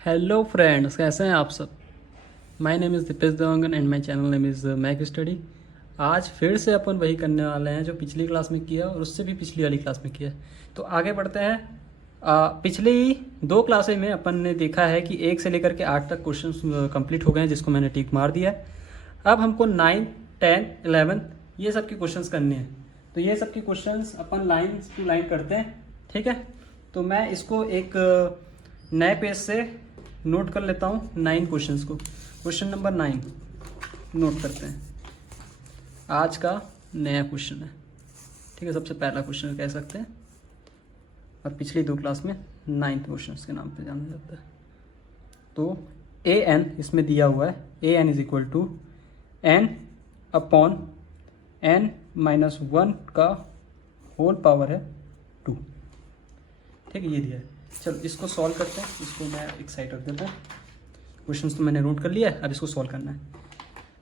Hello friends, कैसे हैं आप सब। My name is Deepesh Dewangan and my channel name is Mac Study. आज फिर से अपन वही करने वाले हैं जो पिछली क्लास में किया और उससे भी पिछली वाली क्लास में किया। तो आगे बढ़ते हैं। पिछली दो क्लासें में अपन ने देखा है कि 1 से लेकर के 8 तक क्वेश्चन कंप्लीट हो गए हैं, जिसको मैंने टिक मार दिया है। अब हमको 9, 10, 11 ये सब के क्वेश्चंस करने हैं। तो ये सब के क्वेश्चंस अपन लाइन टू लाइन करते हैं, ठीक है। तो मैं इसको एक नए पेज से नोट कर लेता हूँ 9 क्वेश्चंस को। क्वेश्चन नंबर 9 नोट करते हैं। आज का नया क्वेश्चन है, ठीक है। सबसे पहला क्वेश्चन कह सकते हैं और पिछली दो क्लास में 9th क्वेश्चन के नाम पे जाना जाता है। तो ए एन इसमें दिया हुआ है, A N is equal to n upon N minus 1 का होल पावर है 2, ठीक है। ये दिया है। चलो इसको सॉल्व करते हैं। इसको मैं एक साइड रख देता हूँ। क्वेश्चंस तो मैंने नोट कर लिया है, अब इसको सॉल्व करना है।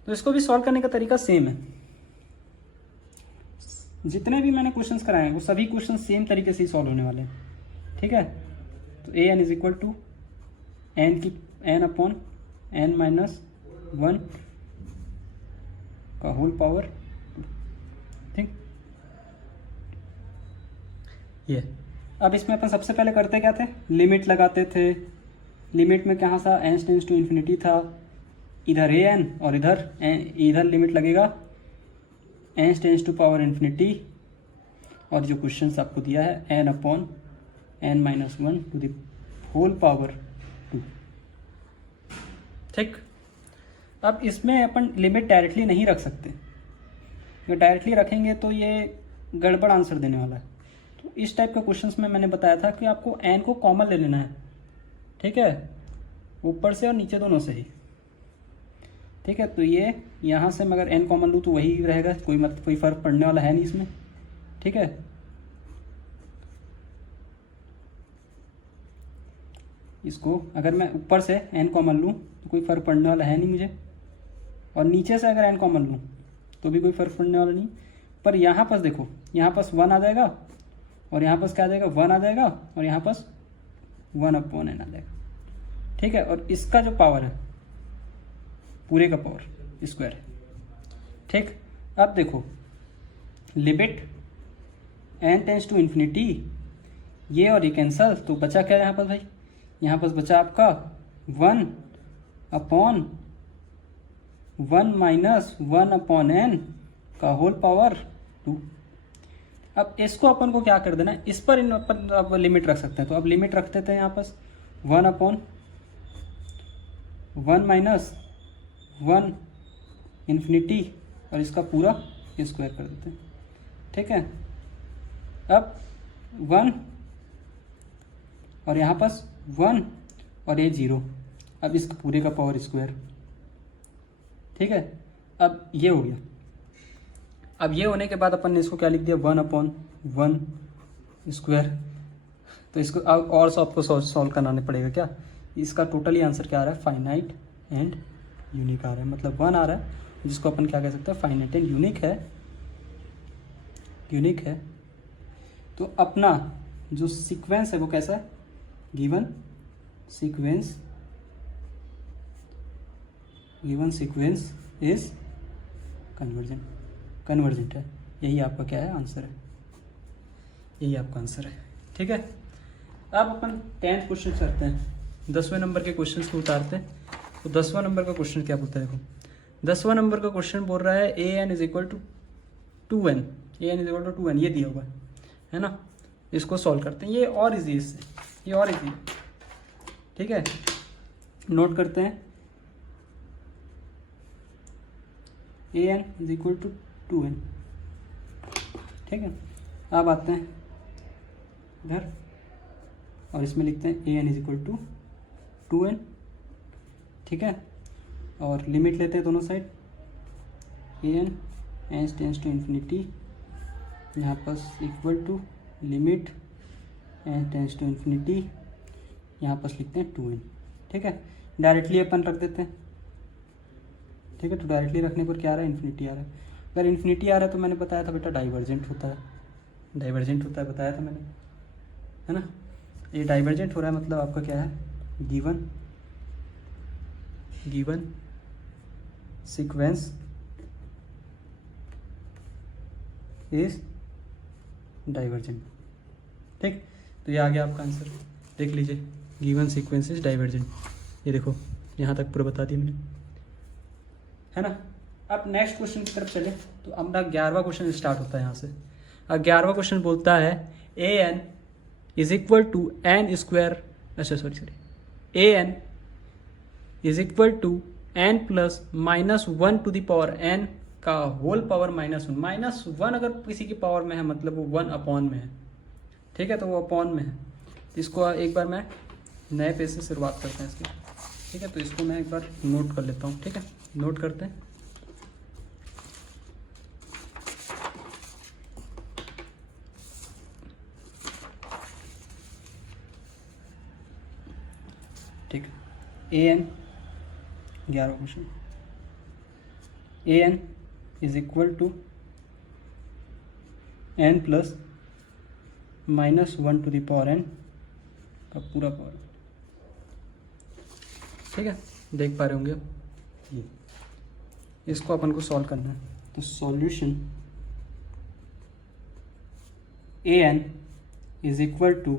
तो इसको भी सॉल्व करने का तरीका सेम है। जितने भी मैंने क्वेश्चंस कराए हैं वो सभी क्वेश्चन सेम तरीके से ही सॉल्व होने वाले हैं, ठीक है। तो a N is equal to n upon N minus 1 का होल पावर, ठीक। ये अब इसमें अपन सबसे पहले करते क्या थे, लिमिट लगाते थे। लिमिट में क्या था, एन टेंस टू इन्फिनिटी था, इधर ए एन और इधर लिमिट लगेगा N tends to power infinity. और जो क्वेश्चन आपको दिया है N upon N minus 1 to the whole power 2, ठीक। अब इसमें अपन लिमिट डायरेक्टली नहीं रख सकते, अगर डायरेक्टली रखेंगे तो ये गड़बड़ आंसर देने वाला है। तो इस टाइप का क्वेश्चंस में मैंने बताया था कि आपको एन को कॉमन ले लेना है, ठीक है, ऊपर से और नीचे दोनों से ही, ठीक है। तो ये यहाँ से मैं अगर एन कॉमन लूँ तो वही रहेगा, कोई फर्क पड़ने वाला है नहीं इसमें, ठीक है। इसको अगर मैं ऊपर से एन कॉमन लूँ तो कोई फर्क पड़ने वाला है नहीं मुझे, और नीचे से अगर एन कॉमन लूँ तो भी कोई फर्क पड़ने वाला नहीं। पर यहाँ पास देखो, यहाँ पास 1 आ जाएगा और यहाँ पास क्या आ जाएगा, 1 आ जाएगा और यहाँ पास 1 अपॉन एन आ जाएगा, ठीक है। और इसका जो पावर है पूरे का पावर स्क्वायर है, ठीक। अब देखो limit N tends to infinity, ये और ये कैंसल, तो बचा क्या यहाँ पर भाई, यहाँ पास बचा आपका 1 अपॉन 1 माइनस 1 अपॉन एन का होल पावर 2। अब इसको अपन को क्या कर देना है, इस पर अपन अब लिमिट रख सकते हैं। तो अब लिमिट रख देते हैं यहाँ पास 1 अपॉन 1 माइनस 1 इन्फिनिटी और इसका पूरा स्क्वायर कर देते हैं, ठीक है। अब 1 और यहाँ पास 1 और ये 0, अब इसका पूरे का पावर स्क्वायर, ठीक है। अब ये हो गया। अब ये होने के बाद अपन ने इसको क्या लिख दिया, 1 अपॉन 1 स्क्वायर। तो इसको अब और आपको सॉल्व कराना पड़ेगा क्या, इसका टोटली आंसर क्या आ रहा है, फाइनाइट एंड यूनिक आ रहा है। मतलब 1 आ रहा है, जिसको अपन क्या कह सकते हैं, फाइनाइट एंड यूनिक है। तो अपना जो सीक्वेंस है वो कैसा है, गिवन सीक्वेंस इज कन्वर्जेंट है। यही आपका क्या है, आंसर है। यही आपका आंसर है, ठीक है। अब अपन 10th क्वेश्चन करते हैं, 10वें नंबर के क्वेश्चन को उतारते हैं। तो 10वां नंबर का क्वेश्चन क्या बोलता है, देखो 10वां नंबर का क्वेश्चन बोल रहा है A N is equal to 2n, ये दिया हुआ है ना। इसको सॉल्व करते हैं, ये और इजी इससे, ये और इजी, ठीक है। नोट करते हैं a N is equal to 2n, ठीक है। अब आते हैं इधर और इसमें लिखते हैं a N is equal to 2n, ठीक है। और लिमिट लेते हैं दोनों side, a n tends to infinity, यहाँ पास equal to limit N tends to infinity, यहाँ पास लिखते हैं 2n, ठीक है। डायरेक्टली अपन रख देते हैं, ठीक है। तो डायरेक्टली रखने पर क्या आ रहा है, इन्फिनिटी आ रहा है। अगर इन्फिनिटी आ रहा है तो मैंने बताया था बेटा डाइवर्जेंट होता है, बताया था मैंने, है ना। ये डाइवर्जेंट हो रहा है, मतलब आपका क्या है, given given sequence is divergent. ठीक, तो ये आ गया आपका आंसर, देख लीजिए, गिवन सीक्वेंस इज डाइवर्जेंट। ये देखो यहाँ तक पूरा बता दिया मैंने, है ना। अब नेक्स्ट क्वेश्चन की तरफ चले तो अपना 11वां क्वेश्चन स्टार्ट होता है यहाँ से। अब 11वां क्वेश्चन बोलता है A N is equal to n square, अच्छा sorry a N is equal to n plus -1 to the power n का होल पावर -1। -1 अगर किसी की पावर में है मतलब वो 1 अपॉन में है, ठीक है, तो वो अपॉन में है। तो इसको एक बार मैं नए पेज से शुरुआत करते हैं इसकी, ठीक है। तो इसको मैं एक बार नोट कर लेता हूँ, ठीक है, नोट करते हैं। ठीक है, ए एन 11वां question, a N is equal to n plus -1 to the power n का पूरा पावर, ठीक है, देख पा रहे होंगे आप। इसको अपन को सॉल्व करना है, तो solution A N is equal to,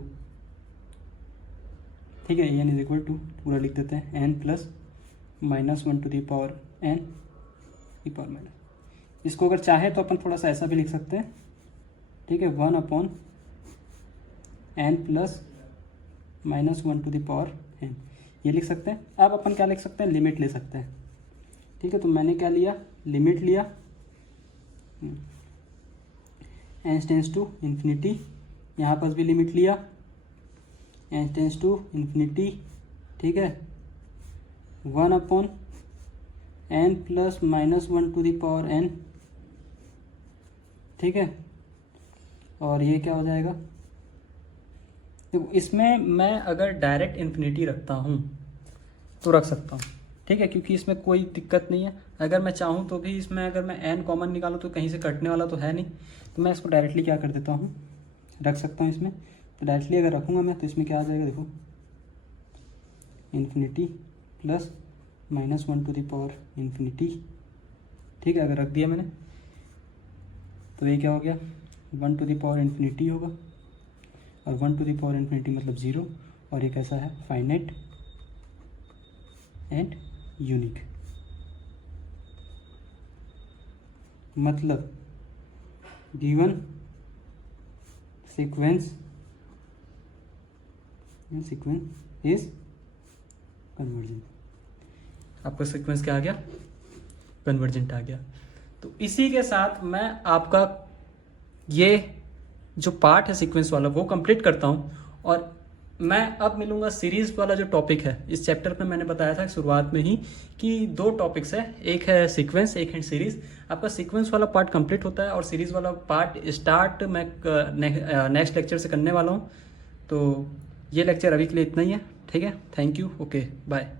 ठीक है, A N is equal to पूरा लिख देते हैं N plus -1 to the power N की पावर माइनस। इसको अगर चाहे तो अपन थोड़ा सा ऐसा भी लिख सकते हैं, ठीक है, 1 upon N plus -1 to the power N, ये लिख सकते हैं। अब अपन क्या लिख सकते हैं, लिमिट ले सकते हैं, ठीक है। तो मैंने क्या लिया, लिमिट लिया, एन टेंस टू इन्फिनिटी, यहाँ पर भी लिमिट लिया, एन टेंस टू इन्फिनिटी, ठीक है, 1 upon N plus -1 to the power N, ठीक है। और ये क्या हो जाएगा, तो इसमें मैं अगर डायरेक्ट इन्फिनिटी रखता हूँ तो रख सकता हूँ, ठीक है, क्योंकि इसमें कोई दिक्कत नहीं है। अगर मैं चाहूँ तो भी इसमें अगर मैं एन कॉमन निकालूँ तो कहीं से कटने वाला तो है नहीं, तो मैं इसको डायरेक्टली क्या कर देता हूँ, रख सकता हूँ इसमें। तो डायरेक्टली अगर रखूँगा मैं तो इसमें क्या आ जाएगा, देखो infinity plus -1 to the power infinity, ठीक है। अगर रख दिया मैंने तो ये क्या हो गया, 1 टू द पावर इन्फिनिटी होगा, और 1 टू द पावर इन्फिनिटी मतलब 0, और ये कैसा है, फाइनाइट एंड यूनिक। मतलब गिवन सीक्वेंस इज कन्वर्जेंट। आपका सीक्वेंस क्या आ गया, कन्वर्जेंट आ गया। तो इसी के साथ मैं आपका ये जो पार्ट है सीक्वेंस वाला वो कंप्लीट करता हूँ, और मैं अब मिलूँगा सीरीज़ वाला जो टॉपिक है। इस चैप्टर में मैंने बताया था शुरुआत में ही कि 2 टॉपिक्स है, एक है सीक्वेंस, एक है सीरीज़। आपका सीक्वेंस वाला पार्ट कंप्लीट होता है और सीरीज़ वाला पार्ट स्टार्ट मैं नेक्स्ट लेक्चर से करने वाला हूँ। तो ये लेक्चर अभी के लिए इतना ही है, ठीक है। Thank you, okay, bye.